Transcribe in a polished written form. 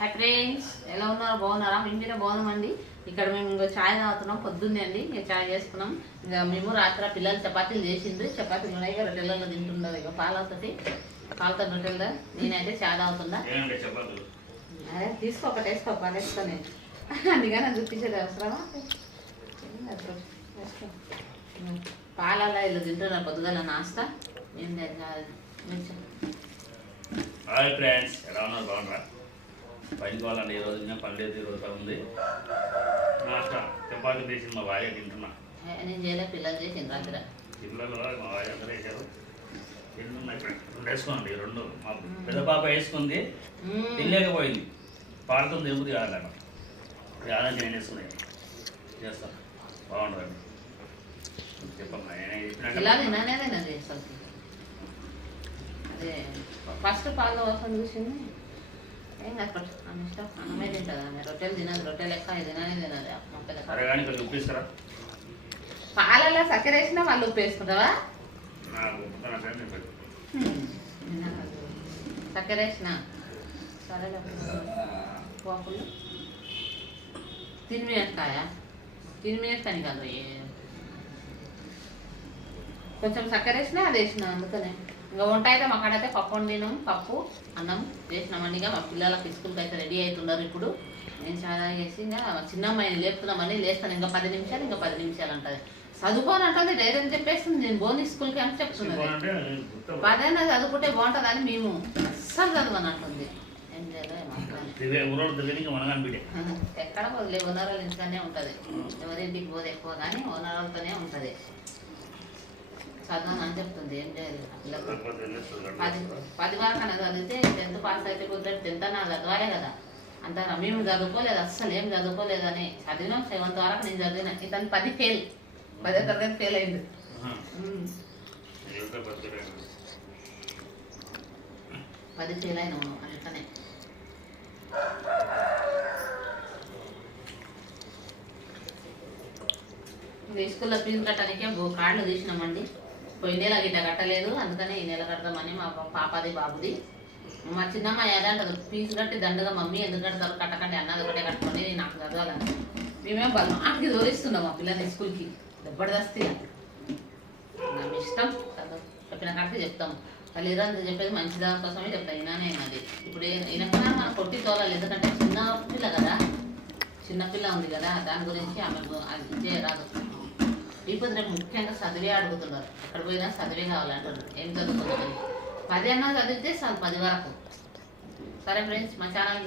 Hi friends, ఎలా ఉన్నారు? బాగున్నారా? మేము మీద బాగున్నామండి. ఇక్కడ మేము ఇంకా ఛాయ్ తాగుతున్నాం. పొద్దున్నే అండి ఇంకా ఛాయ్ చేసుకున్నాం. ఇంకా మేము రాత్రి పిల్లలు చపాతీలు చేసిండ్రు. చపాతీలు ఉన్నాయి, రొట్టెలలో తింటున్నారు. ఇక పాలతో రొట్టెలదా. నేనైతే ఛాయ్ తాగుతున్నా. అదే తీసుకో, ఒకటి వేసుకో, పాలు వేసుకొని. అందుకని అది చూపించేది అవసరమా? పాలల్లో ఇల్లు తింటున్నారు పొద్దుగల నాస్తా. ఏం హాయ్ ఫ్రెండ్స్, ఎలా ఉన్నారు? బాగున్నారా? పైకి వాళ్ళండి. ఈరోజు నేను పనిలేదు, ఈరోజు ఉంది నాస్తా. చపాతీ తీసి మా భార్య తింటున్నా. నేను చేయలే, పిల్లలు చేసింది రాత్రి. పిల్లలు మా భార్య అందరూ వేసారు. తింటున్నా. ఇక్కడ రెండు వేసుకోండి. రెండు మా పెద్ద పాప వేసుకుంది, తినలేకపోయింది. పాలతో తిరుగుతుంది కాదట. చాలా నేను వేసుకున్నాయి చేస్తాను. బాగుంటుంది. చెప్పమ్మా, ఇలా తిననేది అసలు. అదే ఫస్ట్ పాలు వస్తుంది చూసింది. ఏం కాదు, ఆమె ఇష్టం. అన్నమే తింటుంది ఆమె. రొట్టెలు తినదు, రొట్టెలు ఎక్క తినది. చూపిస్తారా? పాలల్లో చక్కెర వేసినా వాళ్ళు ఉప్పు వేసుకుంటావా? చక్కెర వేసిన సరే. పోపులు తినిమిరకాయ కాదు, కొంచెం చక్కెర వేసినా అది వేసిన. అందుకనే ఇంకా వంట అయితే మాకాడైతే పప్పు వండినాం. పప్పు అన్నం చేసినామండి. ఇక మా పిల్లలకి స్కూల్కి అయితే రెడీ అవుతున్నారు. ఇప్పుడు నేను చాలా చేసి ఇంకా చిన్నమ్మాయిని లేపుతున్నామని లేస్తాను. ఇంకా 10 నిమిషాలు, ఇంకా 10 నిమిషాలు అంటుంది. చదువుకోని అంటుంది, ధైర్యం చెప్పేస్తుంది. నేను బోని స్కూల్కి అని చెప్తున్నది. 10 చదువుకుంటే బాగుంటుందని మేము అస్సలు చదవని అంటుంది. ఏం చేయాలి? ఎక్కడ వదిలే ఓనరాలు ఇంట్లోనే ఉంటుంది. ఎవరింటికి పోదు ఎక్కువ, కానీ ఓనరాలతోనే ఉంటుంది. చదవని అని చెప్తుంది. ఏం చేయాలి? 10 వరకు అన్నది చదివితే 10th పాస్ అయితే కుదరదు. 10th అన్న చదవాలి కదా అంటారా? మేము చదువుకోలేదు, అస్సలు ఏం చదువుకోలేదని. చదివినాం 7th వరకు. నేను చదివినా. ఇతను 10 ఫెయిల్, 10వ తరగతి ఫెయిల్ అయింది. 10 ఫెయిల్ అయినాము అందుకనే. స్కూల్లో ఫీజు కట్టడానికే కార్డులు తీసినామండి. పోయిన నెల గిట్ట కట్టలేదు, అందుకని ఈ నెల కడతామని. మా పాపది బాబుది. మా చిన్నమ్మ ఏదంటది, ఫీజు కట్టి దండగా మమ్మీ ఎందుకు కడతారు, కట్టకండి అన్నది ఒకటే కట్టుకోండి, నాకు చదవాలని. మేమేం బలమాటికి దూరిస్తున్నాం మా పిల్లల్ని స్కూల్కి. జబర్దస్తి నా ఇష్టం. చెప్పిన కడితే చెప్తాం. తల్లిదండ్రులు చెప్పేది మంచి దాని కోసమే చెప్తాను. ఈయననే అది. ఇప్పుడు ఈయనకన్నా మనం కొట్టి తోలాలి, ఎందుకంటే చిన్నపిల్ల కదా, చిన్నపిల్ల ఉంది కదా. దాని గురించి ఆమెకు అది చేయరాదు. ఇప్పుడు రేపు ముఖ్యంగా చదివే అడుగుతున్నారు. అక్కడ పోయినా చదివే కావాలంటారు. ఏం చదువుకుంటారు? 10 అన్నా చదివితే చాలు, 10 వరకు. సరే ఫ్రెండ్స్, మా ఛానల్